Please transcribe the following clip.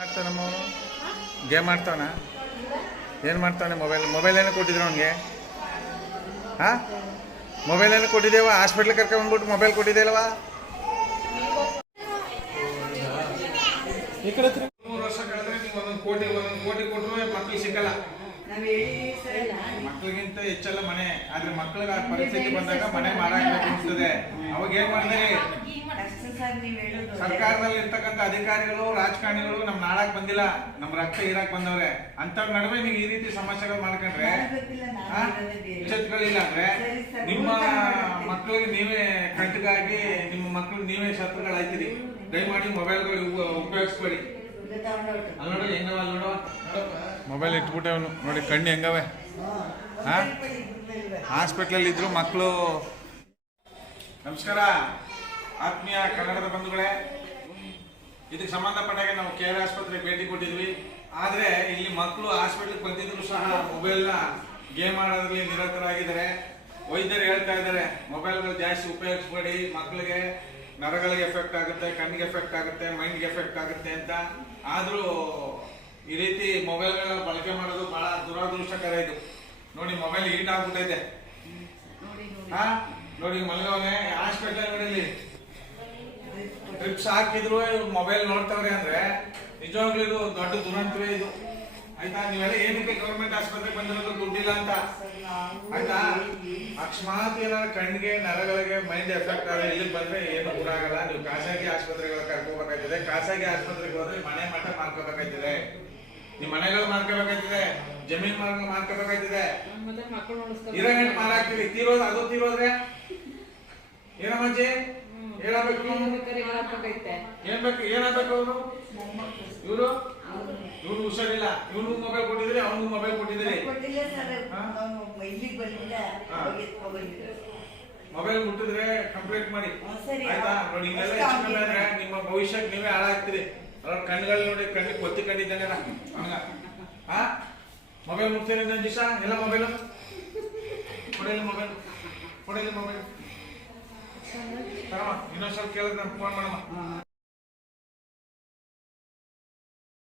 ಆಡ್ತಾನಮ್ಮ ಅವನು ಗೇಮ್ ಆಡ್ತಾವನ ಏನು ಮಾಡ್ತಾನೆ ಮೊಬೈಲ್ ಮೊಬೈಲ್ ಏನೋ ಕೊಟ್ಟಿದ್ರು ಅವನಿಗೆ? ಹಾಂ? ಮೊಬೈಲ್ ಏನೋ ಕೊಟ್ಟಿದ್ದೇವ? ಹಾಸ್ಪಿಟ್ಲಿಗೆ ಕರ್ಕೊಂಡ್ಬಂದ್ಬಿಟ್ಟು ಮೊಬೈಲ್ ಕೊಟ್ಟಿದ್ದೇಲ್ವಾ ಈ ಕಡೆ ವರ್ಷ ಕಳೆದ್ರೆ ನೀವು ಒಂದೊಂದು ಕೋಟಿ ಒಂದೊಂದು ಕೋಟಿ ಸಿಕ್ಕಲ್ಲ? ಮಕ್ಳಿಗಿಂತ ಹೆಚ್ಚಲ್ಲ ಮನೆ, ಆದ್ರೆ ಮಕ್ಳಿಗೆ ಆ ಪರಿಸ್ಥಿತಿ ಬಂದಾಗ ಮನೆ ಮಾರಾಟ ಅವಾಗ ಏನ್ ಮಾಡಿದ್ರಿ? ಸರ್ಕಾರದಲ್ಲಿ ಇರ್ತಕ್ಕಂಥ ಅಧಿಕಾರಿಗಳು ರಾಜಕಾರಣಿಗಳು ನಮ್ ನಾಡಕ್ ಬಂದಿಲ್ಲ ನಮ್ ರಕ್ತ ಹೀರಾಕ್ ಬಂದವ್ರೆ. ಅಂತ ನಡುವೆ ನೀವು ಈ ರೀತಿ ಸಮಸ್ಯೆಗಳು ಮಾಡ್ಕೊಂಡ್ರೆ? ಎಚ್ಚೆತ್ಕೊಳ್ಳಿಲ್ಲ ಅಂದ್ರೆ ನಿಮ್ಮ ಮಕ್ಕಳಿಗೆ ನೀವೇ ಕಂಟಕಾಗಿ ನಿಮ್ಮ ಮಕ್ಕಳು ನೀವೇ ಶತ್ರುಗಳಾಯ್ತೀರಿ. ದಯಮಾಡಿ ಮೊಬೈಲ್ಗಳು ಉಪಯೋಗಿಸ್ಬೇಡಿ. ಅಲ್ಲಿ ನೋಡು ಹೆಂಗವ ಅಲ್ಲಿ ನೋಡು. ಮೊಬೈಲ್ ಇಟ್ಬಿಟ್ಟೆ ಅವನು. ನೋಡಿ ಕಣ್ಣು ಹೆಂಗವೆ? ಹಾ ಹಾಸ್ಪಿಟ್ಲಲ್ಲಿ ಇದ್ರು ಮಕ್ಕಳು. ನಮಸ್ಕಾರ. ಆತ್ಮೀಯ ಕನ್ನಡದ ಬಂಧುಗಳೇ ಇದಕ್ಕೆ ಸಂಬಂಧಪಟ್ಟಾಗ ನಾವು ಕೆ ಆರ್ ಆಸ್ಪತ್ರೆಗೆ ಭೇಟಿ ಕೊಟ್ಟಿದ್ವಿ. ಆದ್ರೆ ಇಲ್ಲಿ ಮಕ್ಕಳು ಹಾಸ್ಪಿಟ್ಲಿಗೆ ಬಂದಿದ್ರು ಸಹ ಮೊಬೈಲ್ನ ಗೇಮ್ ಆಡೋದ್ರಲ್ಲಿ ನಿರತರಾಗಿದ್ದಾರೆ. ವೈದ್ಯರು ಹೇಳ್ತಾ ಇದ್ದಾರೆ ಮೊಬೈಲ್ಗಳು ಜಾಸ್ತಿ ಉಪಯೋಗಿಸ್ಬೇಡಿ ಮಕ್ಕಳಿಗೆ ನರಗಳಿಗೆ ಎಫೆಕ್ಟ್ ಆಗುತ್ತೆ ಕಣ್ಣಿಗೆ ಎಫೆಕ್ಟ್ ಆಗುತ್ತೆ ಮೈಂಡ್ಗೆ ಎಫೆಕ್ಟ್ ಆಗುತ್ತೆ ಅಂತ. ಆದರೂ ಈ ರೀತಿ ಮೊಬೈಲ್ಗಳ ಬಳಕೆ ಮಾಡೋದು ಬಹಳ ದುರಾದೃಷ್ಟಕರ ಇದು. ನೋಡಿ ಮೊಬೈಲ್ ಹೀಟ್ ಆಗ್ಬಿಟ್ಟೈತೆ. ಹಾ? ನೋಡಿ ಮಲಗವನೆ ಹಾಸ್ಪಿಟಲ್ ನೋಡಿ ಟ್ರಿಪ್ಸ್ ಹಾಕಿದ್ರು ಮೊಬೈಲ್ ನೋಡ್ತಾವ್ರೆ ಅಂದ್ರೆ ನಿಜವಾಗ್ಲೂ ಇದು ದೊಡ್ಡ ದುರಂತವೇ ಇದು. ಆಯ್ತಾ? ನೀವೆಲ್ಲ ಏನಕ್ಕೆ ಗೌರ್ಮೆಂಟ್ ಆಸ್ಪತ್ರೆಗೆ ಬಂದಿರೋದು ದುಡ್ಡಿಲ್ಲ ಅಂತ? ಆಯ್ತಾ? ಅಕಸ್ಮಾತ್ ಏನಾದ್ರು ಕಣ್ಣಿಗೆ ನರಗಳಿಗೆ ಮೈಂಡ್ ಎಫೆಕ್ಟ್ ಆದ್ರೆ ಇಲ್ಲಿ ಬಂದ್ರೆ ಏನು ಊರಾಗಲ್ಲ ನೀವು ಖಾಸಗಿ ಆಸ್ಪತ್ರೆಗಳ ಕರ್ಕೋಬೇಕಾಯ್ತದೆ. ಖಾಸಗಿ ಆಸ್ಪತ್ರೆಗೆ ಹೋದ್ರೆ ಮನೆ ಮಠ ಮಾಡ್ಕೋಬೇಕಾಯ್ತದೆ. ನಿಮ್ ಮನೆಗಳು ಮಾಡ್ಕೋಬೇಕಾಯ್ತದೆ. ಜಮೀನ್ ಮಾರ್ಗ ಮಾಡ್ಕೋಬೇಕಾಯ್ತದೆ. ಇರೋ ಮಾರಾಕ್ತಿವಿ ತೀರೋದು ಅದು ತೀರೋದ್ರೆ? ಏನಮ್ಮಜ್ಜಿ ಏನ್ ಬೇಕು ಏನಾಗಬೇಕು ಅವರು ಇವರು? ಇವ್ರು ಹುಷಾರಿಲ್ಲ. ಇವನು ಮೊಬೈಲ್ ಕೊಟ್ಟಿದ್ರೆ ಅವನಿಗೂ ಮೊಬೈಲ್ ಕೊಟ್ಟಿದ್ರಿ. ಮೊಬೈಲ್ ಮುಟ್ಟಿದ್ರೆ ಕಂಪ್ಲೇಂಟ್ ಮಾಡಿ. ಆಯ್ತಾ? ನೋಡಿ ಹಿಂಗೆಲ್ಲ ನಿಮ್ಮ ಭವಿಷ್ಯಕ್ಕೆ ನೀವೇ ಹಾಳಾಗ್ತೀರಿ. ಅವ್ರ ಕಣ್ಗಳು ನೋಡಿ ಕಣ್ಣಿಗೆ ಕೊತ್ತಿ ಕಂಡಿದ್ದಾನೆ ಹಂಗ. ಹಾ? ಮೊಬೈಲ್ ಮುಟ್ತೀರಿ ನನ್ನ ದಿವಸ ಎಲ್ಲ ಮೊಬೈಲು ಕೊಡಲಿ ಮೊಬೈಲ್ ಕೊಡಲಿ ಮೊಬೈಲ್ ಇನ್ನೊಂದ್ಸಲ ಕೇಳಿದ್ರೆ ನಾನು ಫೋನ್ ಮಾಡಮ್ಮ